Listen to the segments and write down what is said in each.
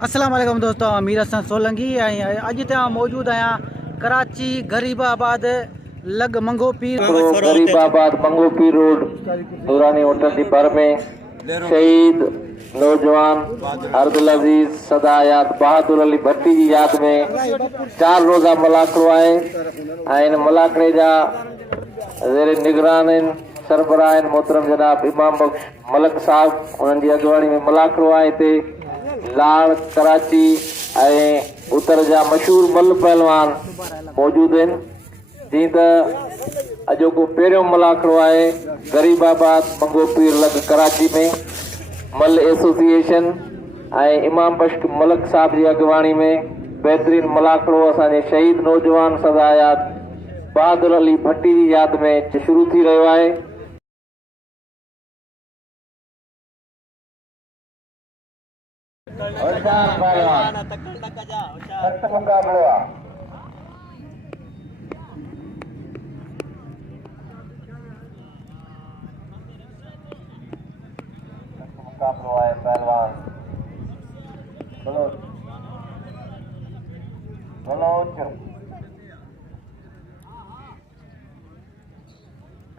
अस्सलाम वालेकुम दोस्तों, मीर हसन सोलंगी अज तक मौजूद आया कराची गरीबाबाद लग मंगो पीर गरीबाबाद मंगो पीर रोड नूरानी होटल दी बर में शहीद नौजवान अर्दुल अजीज सदायात बहादुर अली भट्टी की याद में 4 रोज़ा मलाखड़ो आहे। मलाखड़े जा ज़ेर निगरान सरबराह मोहतरम जनाब इमाम बख्श मलक साहब उन्हनि जी अगवाणी में मलाखड़ो आहे। हिते लाड़ कराची उत्तर जा मशहूर मल पहलवान मौजूद हैं। जी अजोको पहिरियों मलाखड़ो आहे गरीबाबाद मंगो पीर लग कराची में मल एसोसिएशन इमाम बख्श मलक साहब की अगवाणी में बेहतरीन मलाखड़ो असांजे शहीद नौजवान सदायात बहादुर अली भट्टी की याद में शुरू थी रहियो आहे।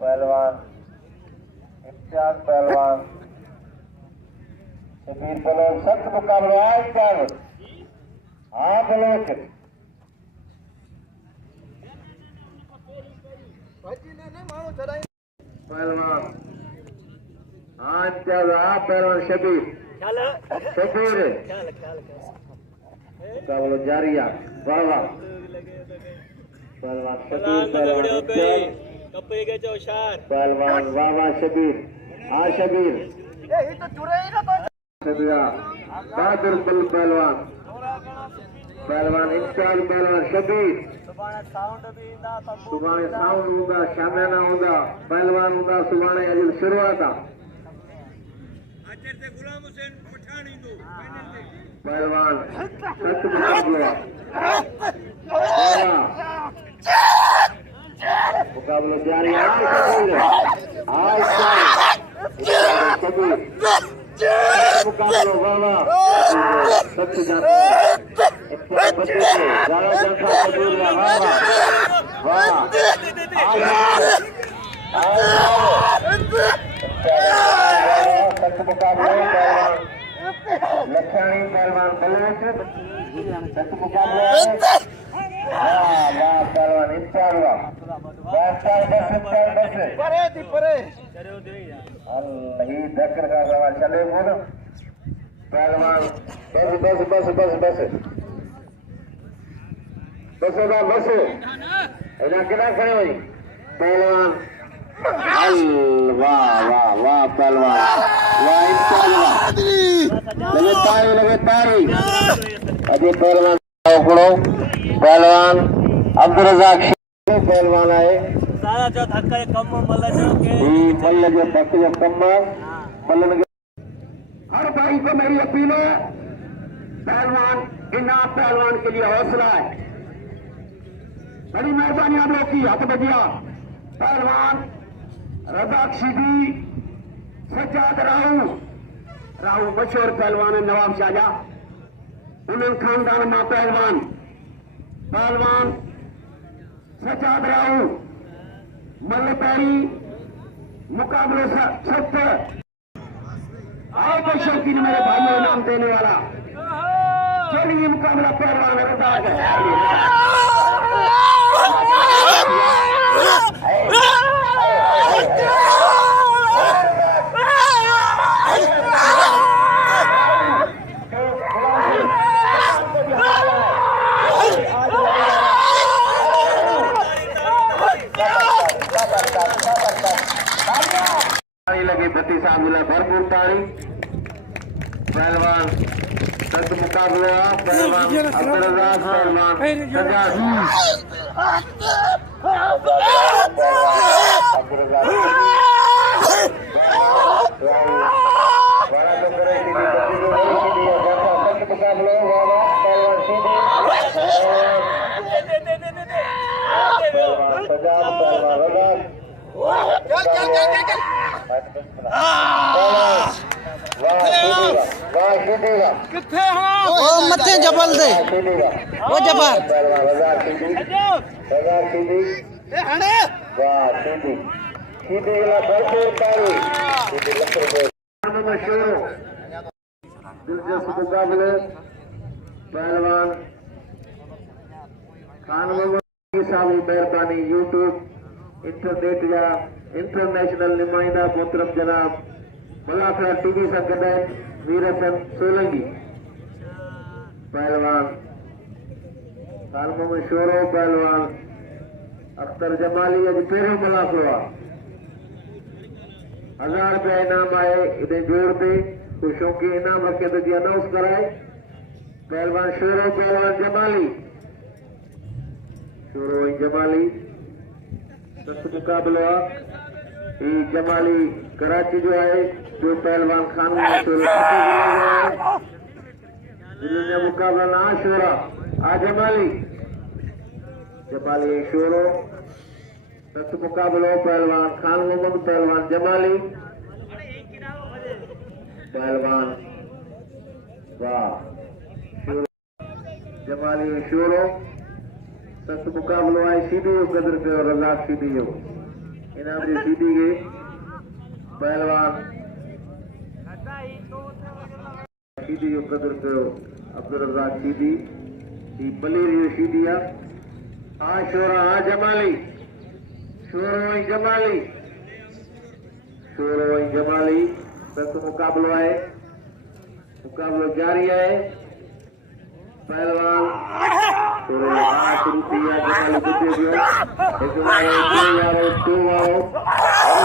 पहलवान पहलवान इम्तियाज पहलवान शबीर पहलवान सख्त मुकाबला है। हाँ बलोच पहलवान हाँ इम्तियाज हाँ पहलवान शबीर मुकाबला जारी है। वाह वाह पहलवान शबीर पहलवान वाह वाह शबीर हाँ शबीर बहादुर पहलवान पहलवान इम्तियाज पहलवान शबीर सुभाणे साउंड होगा शामियाना होगा पहलवान होगा सुभाणे अज शुरुआत आहे। पहलवान सच मुकाबला जारी मुकाबलो वाह सच मुकाबलो लखानी पहलवान बलोच सच मुकाबलो पहलवान इम्तियाज धक्कर का सवाल चले बोलो पहलवान बस बस बस बस बस बस बस इधर कितना खड़े हो पहलवान वाह वाह वाह पहलवान वाह लगे तारी अभी पहलवान पहलवान अब्दुल रज़ाक पहलवान आए सारा जो धक्का कम मल्ल जो धक्के जो कम मल्ल हर भाई को मेरी अपील है पहलवान इनाम पहलवान के लिए हौसला है। बड़ी मेहरबानी आप लोग की हाथ बजिया पहलवान रज़ाक शीदी सज्जाद राहू मशहूर पहलवान है नवाब शाहजा उन्हनि खानदान मां पहलवान सज्जाद राहू मल पैरी मुकाबले सख्त आओ तो शौकीन मेरे भाइयों इनाम देने वाला चलिए मुकाबला पहलवान लगे भट्टी साहब मिला भरपूर ताड़ी पहलवान सख्त मुकाबला पहलवान अब्दुल रज़ाक पहलवान सज्जाद मुकाबला वाह शीदी का किथे हां ओ मथे जबल दे शीदी का ओ जबर रजा शीदी ए हणे वाह शीदी शीदी ला भरपूर ताली शीदी लखर को मशहूर दिलचस्प मुकाबले पहलवान खान की सावी मेहरबानी यूट्यूब इंटरनेट या इंटरनेशनल नुमाइंदा मोहतरम जनाब मलाखरा टीवी से गॾु वीरसन सोलंगी पहलवान खान मोहम्मद शोरो पहलवान अख्तर जमाली अॼु पहिरियों मलाखरो आहे 1000 रुपया इनाम आहे इन जोड़ ते कोई शौक़ी इनाम रखे तो जी अनाउंस कराए पहलवान शोरो पहलवान जमाली शोरो ऐं जमाली सख्त मुक़ाबिलो आहे ही जमाली कराची जो है जो पहलवान खान में शोरो जिले मुक़ाबला ना शोरा आ जमाली जमाली शोरो सख्त मुक़ाबिलो पहलवान खान मोहम्मद पहलवान जमाली पहलवान वाह जमाली शोरो सख्त मुक़ाबिलो आहे सीधी जो कदर कयो रज़ाक सीधी जो इनाम जी सीधी के पहलवान सीधी जो कदर कयो अब्दुल रज़ाक सीधी ही बलेरी जो सीधी आहे आ शोरा आ जमाली शोरो ऐं जमाली शोरो ऐं जमाली सख्त मुक़ाबिलो आहे मुक़ाबिलो जारी आहे पहलवान शोरो शुरू थी आहे जमाली बुटे पियो हिकु वारो ॿियो वारो टियों वारो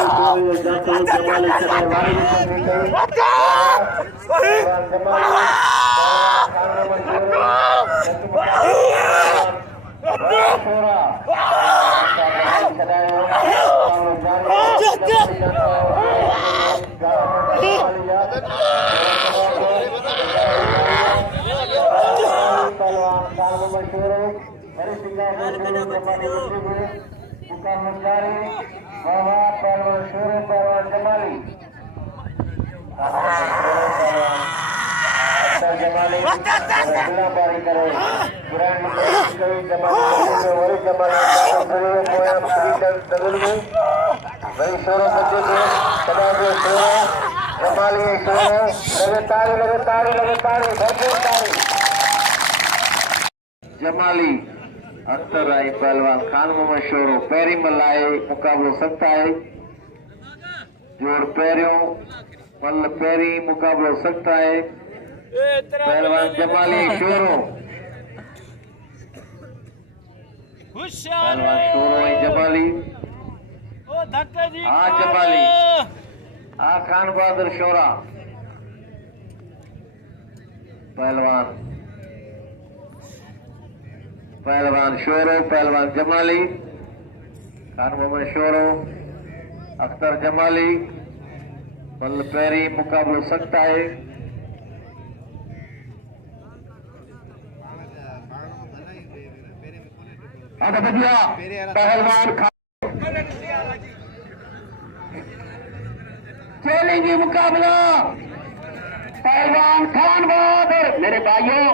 शोरो जो जातो जमाली छॾाए वारे जमाली जमाली अख्तर आई पहलवान खान मोहम्मद शोरो पैरी मल्लाए मुकाबलो सख्त है जोड़ पैरियों मल पैरी मुकाबलो सख्त है पहलवान जमाली शोरो पहलवान शोरो है जमाली हाँ जमाली हाँ खान बहादुर शोरा पहलवान शोरो पहलवान जमाली खान मोहम्मद शोरो अख्तर जमाली मल पैरी मुकाबलो सख्त है पहलवान चैलेंज मुकाबला पहलवान खान बहादुर मेरे भाइयों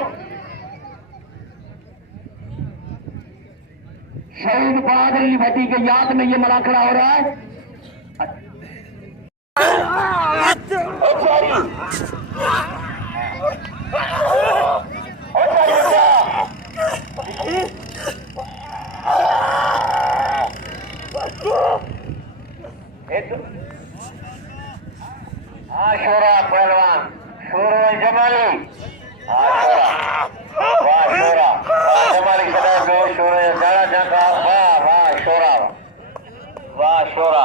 शहीद बहादुर अली भट्टी के याद में ये मलाखड़ा हो रहा है शोरा पहलवान शोरो जमाली वाह शोरा जमाली शोरो गाड़ा झांका वाह वाह शोरा वाह शोरा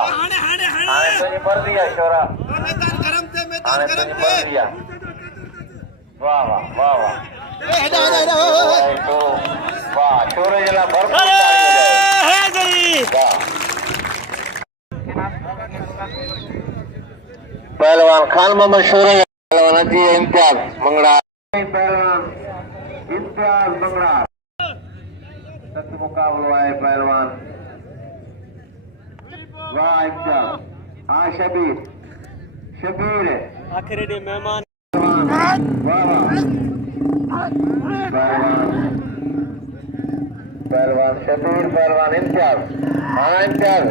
हाणे तुझी मर्जी आहे शोरा हाणे तुझी मर्जी आहे वाह वाह वाह वाह वाह शोरे जे लाइ भरपूर पहलवान खान मोहम्मद शोरो पहलवान जी इम्तियाज मंगड़ा पहलवान इम्तियाज मंगड़ा सख्त मुकाबलो है पहलवान वाह इम्तियाज हाँ शबीर शबीर आखिरी मेहमान पहलवान शबीर पहलवान इम्तियाज इम्तियाज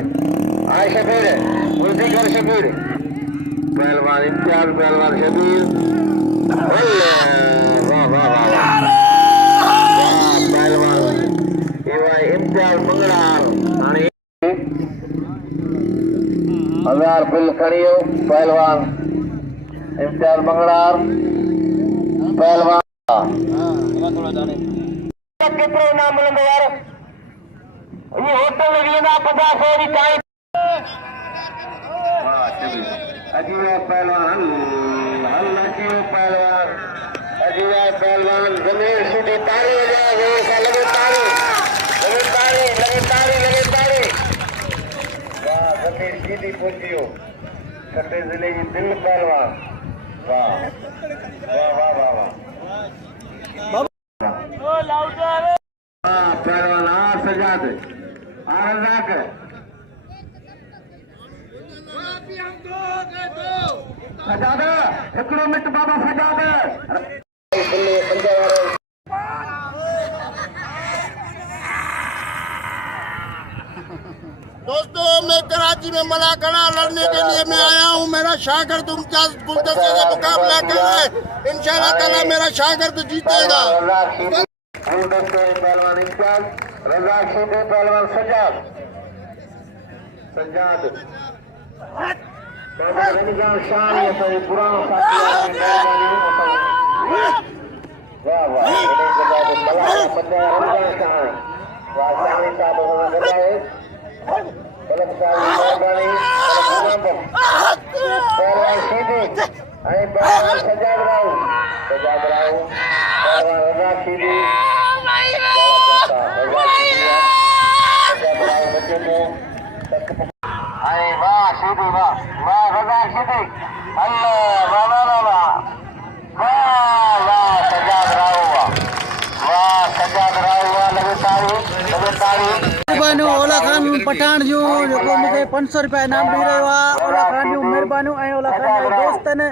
शबीर उर्दी कर शबीर पहलवान इम्तियाज पहलवान शबीर पहलवान इम्तियाज मंगलार 1000 बिल करियो पहलवान इम्तियाज मंगलार पहलवान केतिरो इनाम मिलंदो यार ये होटल वींदा 50 जी चांहि अजीब पहलवान हल अजीब पहलवान अजीब पहलवान जमीर सीधी ताली लगे ताली वाह जमीर सीधी पहुंचियो छठे जिले की दिल पहलवान वाह वाह वाह वाह वाह पहलवान सजाद रज़ाक सजाद हिकिड़ो मिंट बाबा सजाद दोस्तों मैं कराची में मलाखड़ा लड़ने के लिए मैं आया हूँ। मेरा शागिर्द उनचास गुलदस्ते से मुकाबला कर रहा है। इंशाल्लाह ताला मेरा शागिर्द जीतेगा। पहलवान इम्तियाज रज़ाक शीदी पहलवान सजाद सजाद बाबा रमजान शान ये तो पुराना साथी वाह वाह ये जगह तो मलाखरा बंदा रमजान शान वाह शान साहब होना गए कलम साहब मेहरबानी पहलवान शीदी पहलवान सजाद राव पहलवान रज़ाक शीदी वाह शीदी वाह वाह रज़ाक शीदी अल्लाह वाह वाह वाह वाह सजाद राव वाह सजाद राव वाह लगे ताली मेहरबानियूं ओला खान पठान जूं जेको मूंखे 500 रुपया इनाम ॾेई रहियो आहे। ओला खान जूं महिरबानियूं ऐं ओला खान जा दोस्तनि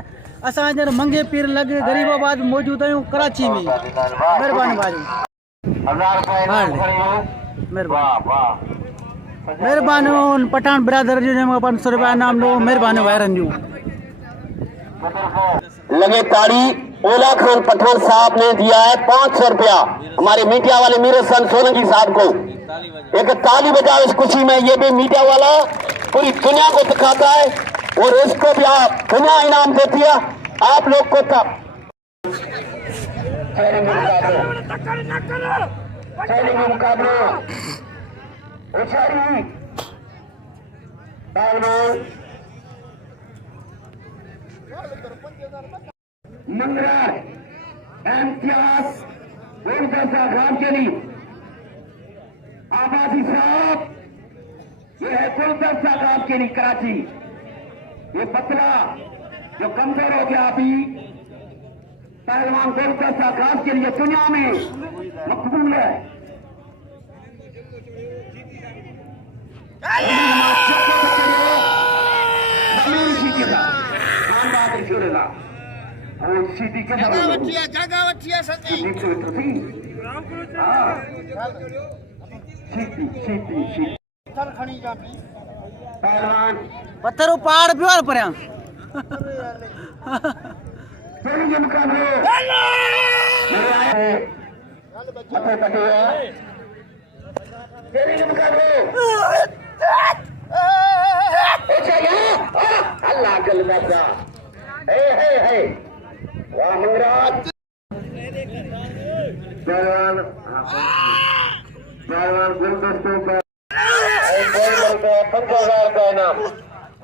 असां हींअर मंगे पीर लॻ गरीबाबाद मौजूदु आहियूं कराची में। महिरबानी भाॼी महिरबानियूं पठान बिरादर जी ने मूंखे 500 रुपया इनाम ॾिनो। महिरबानियूं वाइरनि जूं लगे ताड़ी ओला खान पठान साहब ने दिया है 500 रुपया हमारे मीडिया वाले मीर हसन सोलंकी साहब को। एक ताली बजाओ इस खुशी में। ये भी मीडिया वाला पूरी दुनिया को दिखाता है और इसको भी आप दुनिया इनाम देती है आप लोग को। तब मुकाबले मंगरा इम्तियाज खशकेली आबादी साहब ये है खशकेली कराची। ये पतला जो कमजोर हो गया अभी पहलवान खशकेली ये दुनिया में मकबूल है। पत्थर पहाड़ पियो आहे परियां अल्लाह गल बाबा है वाह मंगराज पहलवान गुलदस्तों का 50,000 का इनाम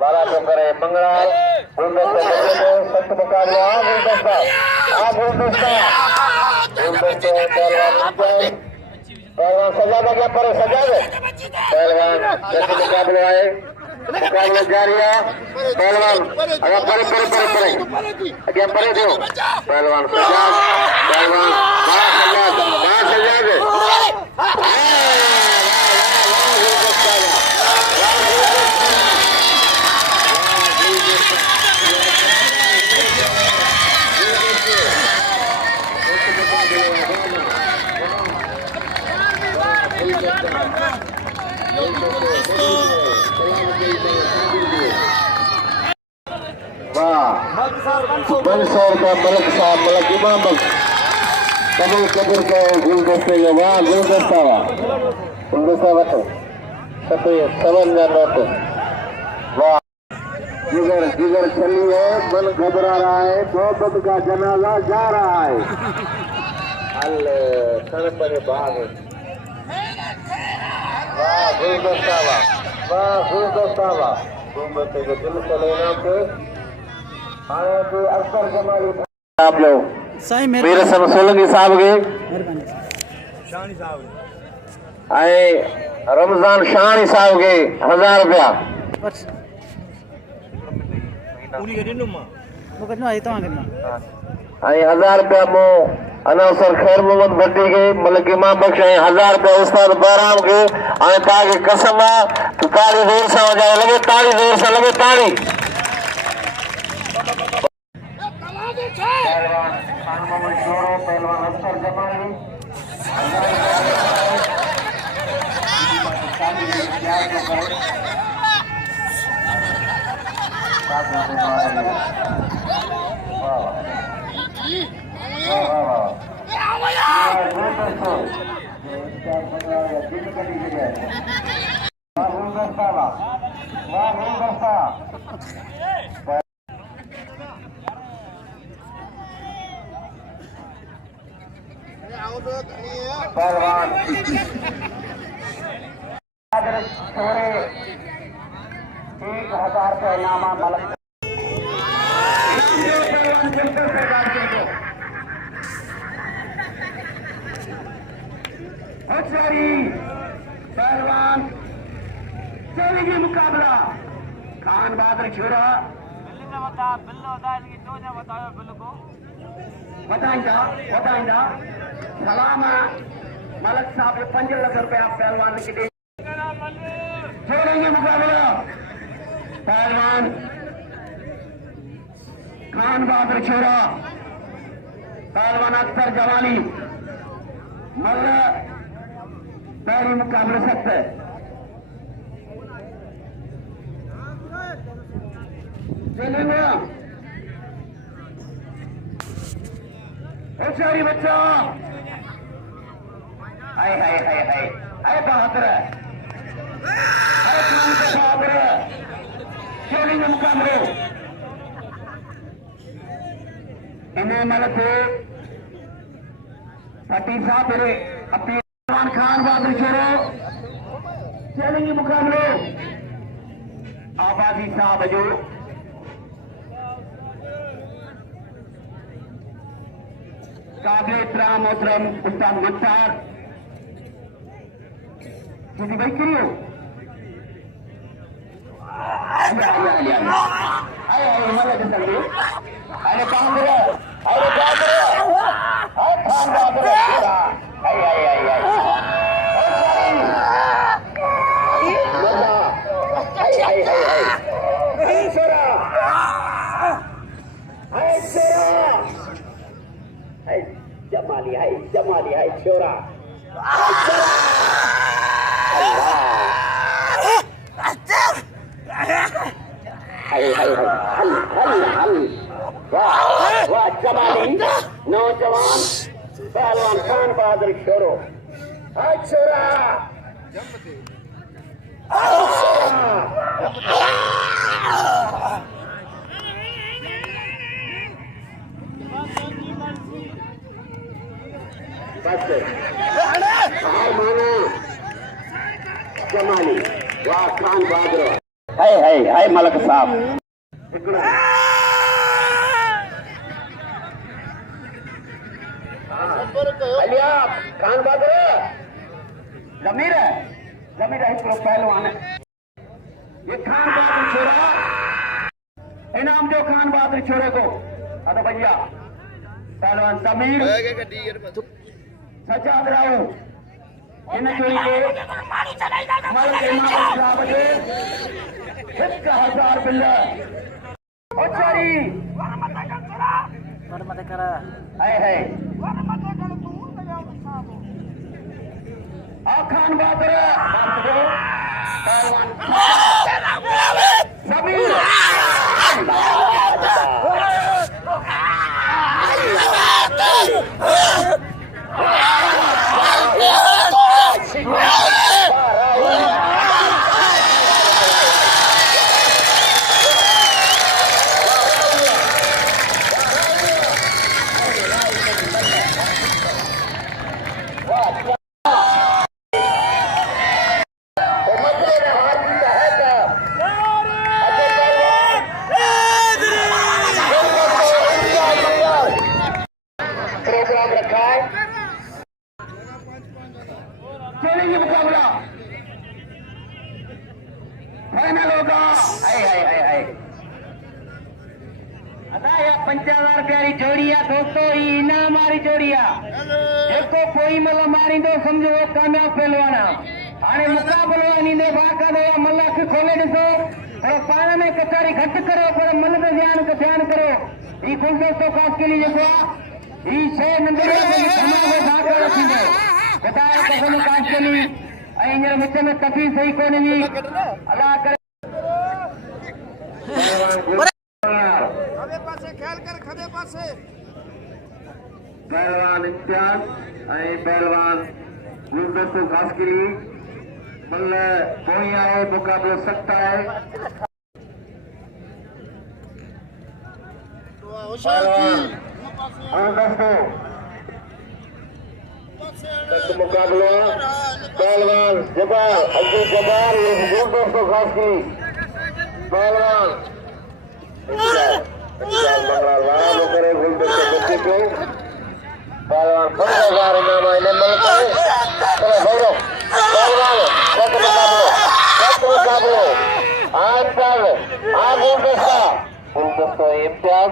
वाला तो करे मंगराज गुलदस्ता सख्त मुकाबला गुलदस्ता पहलवान सजा का क्या पर सजा दे पहलवान जैसे मुकाबला है मुकाबला जारी है। पहलवान अगर परे अगे परे दो पहलवान सजाद पहलवान सजाद मलक साहब मलक इमाम बख्श कबूल कबूल का गुलदस्ते का वाह गुलदस्ता वठो सवन जा नोट वाह जिगर जिगर चली है मन घबरा रहा है मोहब्बत का जनाजा जा रहा है हल खण पर बाग वाह गुलदस्ता वाह गुलदस्ता वाह गुलदस्ते के दिल को लेना के अक्सर जमाली आप लोग साईं मेरे सब सोलंगी साहब के शानी साहब आए रमजान शानी साहब के 1000 रुपया उनी के दिनो मा मो कनो आई तो आगना आए 1000 रुपया मो अनाउंसर खैर मोहम्मद भट्टी के मलक इमाम बख्श आए 1000 रुपया उस्ताद बहराम के आए ताकि कसम तो ताली जोर से हो जाए लगे ताली जोर से लगे ताली पहलवान खान मोहम्मद शोरो पहलवान अफसर जमाली पहलवान छोड़े 1000 रुपये इनामा मलक पहलवान चलेगी मुकाबला खान बहादुर छोरा बताइंदा सलाम मलक साहब 5 लाख रुपया पहलवान की दे छोड़ेंगे मुकाबला पहलवान खान बहादुर छोरा पहलवान अख्तर जवानी मल पहली मुकाबले सकते चलेंगे होशियारी बच्चा हाय हाय हाय हाय हाय बहादुर हाय खान का बहादुर चलेंगे मुकाबले इन्हें मलक पट्टी साहब मेरे अपनी खान बहादुर छोरो चलेंगे मुकाबले आबादी साहब जो काबिल इत्तराम मोहतरम उस्ताद मुख्तार किसी भाई करियो अरे काम करो अरे क्या करो खान बहादुर जमाली है छोरा वाह जमाली नौजवान पहलवान खान बहादुर शोरो छोरा जमाली वाह खान बहादुर है मलक साहब खान बहादुर जमीर है पहलवान है ये खान बहादुर छोरा इनाम दो खान बहादुर छोरे को अरे भैया पहलवान जमीर सजाद राव इन जोड़ी के मलक इमाम साहब के 1000 बिल्ला ओचारी मत करा है खान बहादुर चलेंगे मुकाबला फाइनल होगा। अदा 5000 रुपया जोड़ी है दोस्तों, ही इनाम वाली जोड़ी है। जेको कोई मतलब मारी दो समझो कामयाब पहलवान हाणे मुकाबलो नी वाका दो मलख खोले ॾिसो पर पाण में कचारी घट करो पर मन में ध्यान करो। ही गुलदस्तो खासकेली जेको आहे ही शइ नंढी धमाके सागर थींदो बताया कसम खासकेली ऐं हींअर विच में तकलीफ़ सही कोन्हे हुई अल्लाह करे पहलवान इम्तियाज ऐं पहलवान गुलदस्तो खासकेली मल पोई आहे मुक़ाबलो सख्त आहे। मुकाबला पहलवान जबार अब्दुल जबार गुलदस्तो खासकेली पहलवान पहलवान 5000 इनाम इन्हें मिलता है। चलो भैरो पहलवान मुकाबलो आजकल गुलदस्तो इम्तियाज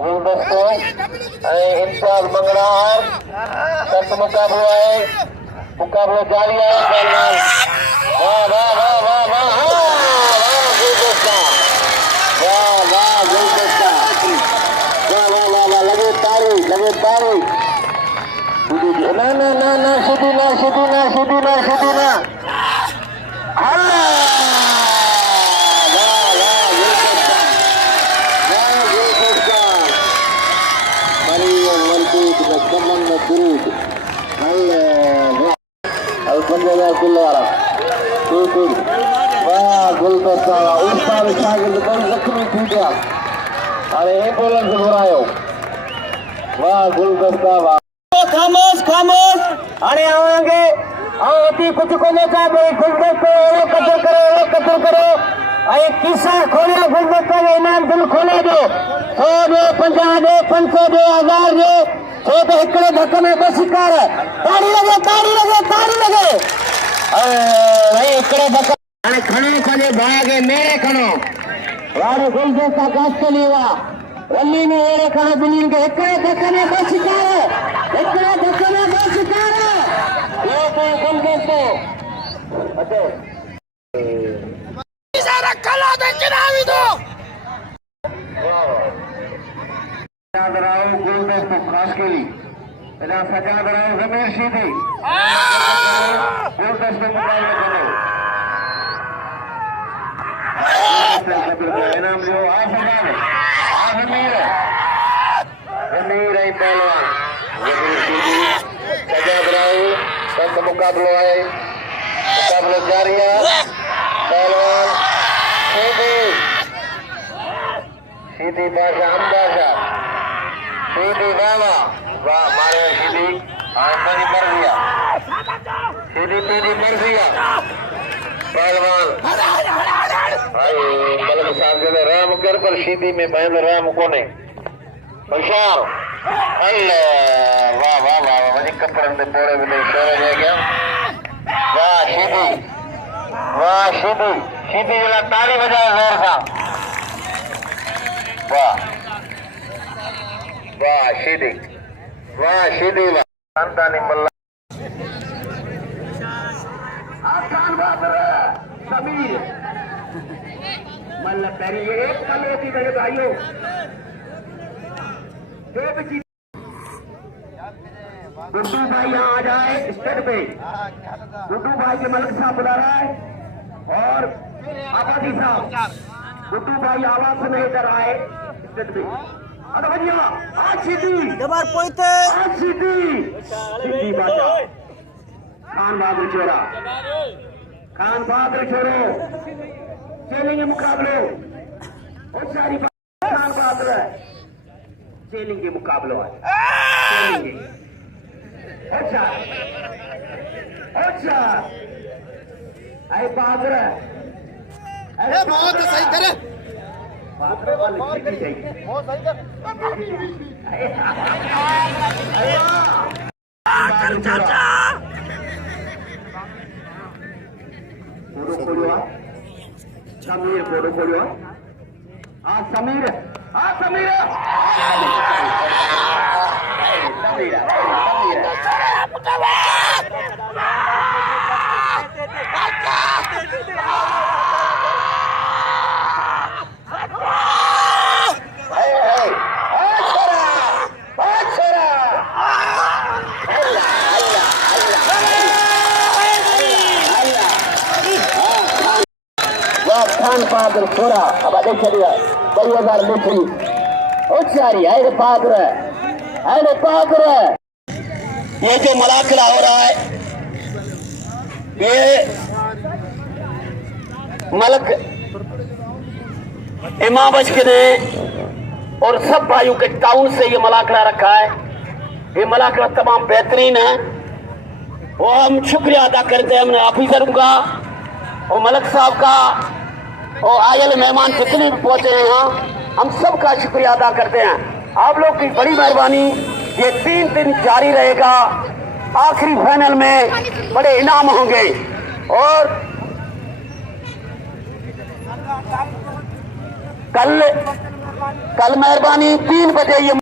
गुलदस्तो इम्तियाज मंगड़ार सख्त मुकाबलो है। मुकाबलो जारी है। पहलवान वाह वाह वाह वाह वाह गुलदस्ता वाह वाह गुलदस्ता वाह वाह वाह वाह लगे तारी ना ना ना ना शुद्ध ना गुलदस्ता उस्ताद शागिर्द बड़ी जख्मी थी गया अरे एम्बुलेंस घुरायो वाह गुलदस्ता वाह खामोश हाणे आवांगे अति कुछ कोने का भाई गुलदस्तो कदर करो ऐं किसा खोलियो गुलदस्ता जो इनाम दिल खोले दो 100 दो 50 दो 500 दो 1000 दो छो तो हिकिड़े धक में ॿ शिकार ताड़ी लगे ऐं हिकिड़े धक हाणे खणो पंहिंजे भाउ खे मेरे खणो वारो गुलदस्ता खासकेली हुआ रली में अहिड़े खणो ॿिन्हिनि खे हिकिड़े धक में ॿ शिकार इहो तो गुलदस्तो अचो सजाद राव गुलदस्तो खासकेली सजाद राव ज़मीर शीदी गुलदस्तो मुकाबलो करो इनाम जो ज़मीर ऐं पहलवान सजाद राव सख्त मुकाबलो है। मुकाबलो जारी है। पहलवान शीदी बादशाह हमदाशा शीदी वाह वाह मारे शीदी पंहिंजी मर्ज़ी आहे शीदी पंहिंजी मर्ज़ी आहे। पहलवान भाई मलिक साहब के राम कर पर शीदी में बहन राम कोने होशियार अल्लाह वाह वाह वाह वही कपड़न दे पोड़े में शोरो दे गया वाह शीदी जला ताली बजाए जोर सा वाह शीदी वाह संतानी मल्ला आसान बात है समीर मल्ला तेरी एक कमरे की मेरे भाइयों जो भी चीज गुड्डू भाई यहाँ आ जाए स्टेज पे। गुड्डू भाई के मलिक साहब बुला रहा है और आबादी साहब गुड्डू भाई आवाज में इधर आए स्टेट में। अरे भैया आज सीधी जबर पोइते आज सीधी बाजा खान बहादुर छोरा खान बहादुर छोरो चलेंगे मुकाबले और सारी खान बहादुर है चलेंगे मुकाबले चलेंगे। अच्छा अच्छा अरे बहादुर है ए बहुत सही करे बहादुर वाले सही बहुत सही कर चाचा फोटो खोलियो समीर फोटो खोलियो समीर समीर खान बहादुर छोरा अब देख लिया 2000 लिखी उचारी है बहादुर ये जो मलाखरा हो रहा है ये मलक इमाम बशके ने और सब भाइयों के टाउन से ये मलाखरा रखा है। ये मलाखरा तमाम बेहतरीन है और हम शुक्रिया अदा करते हैं हमने ऑफिसरों का और मलक साहब का और आयल मेहमान जितने भी पहुंचे हैं यहाँ हम सब का शुक्रिया अदा करते हैं। आप लोग की बड़ी मेहरबानी। ये 3 दिन जारी रहेगा। आखिरी फाइनल में बड़े इनाम होंगे और कल मेहरबानी 3 बजे ये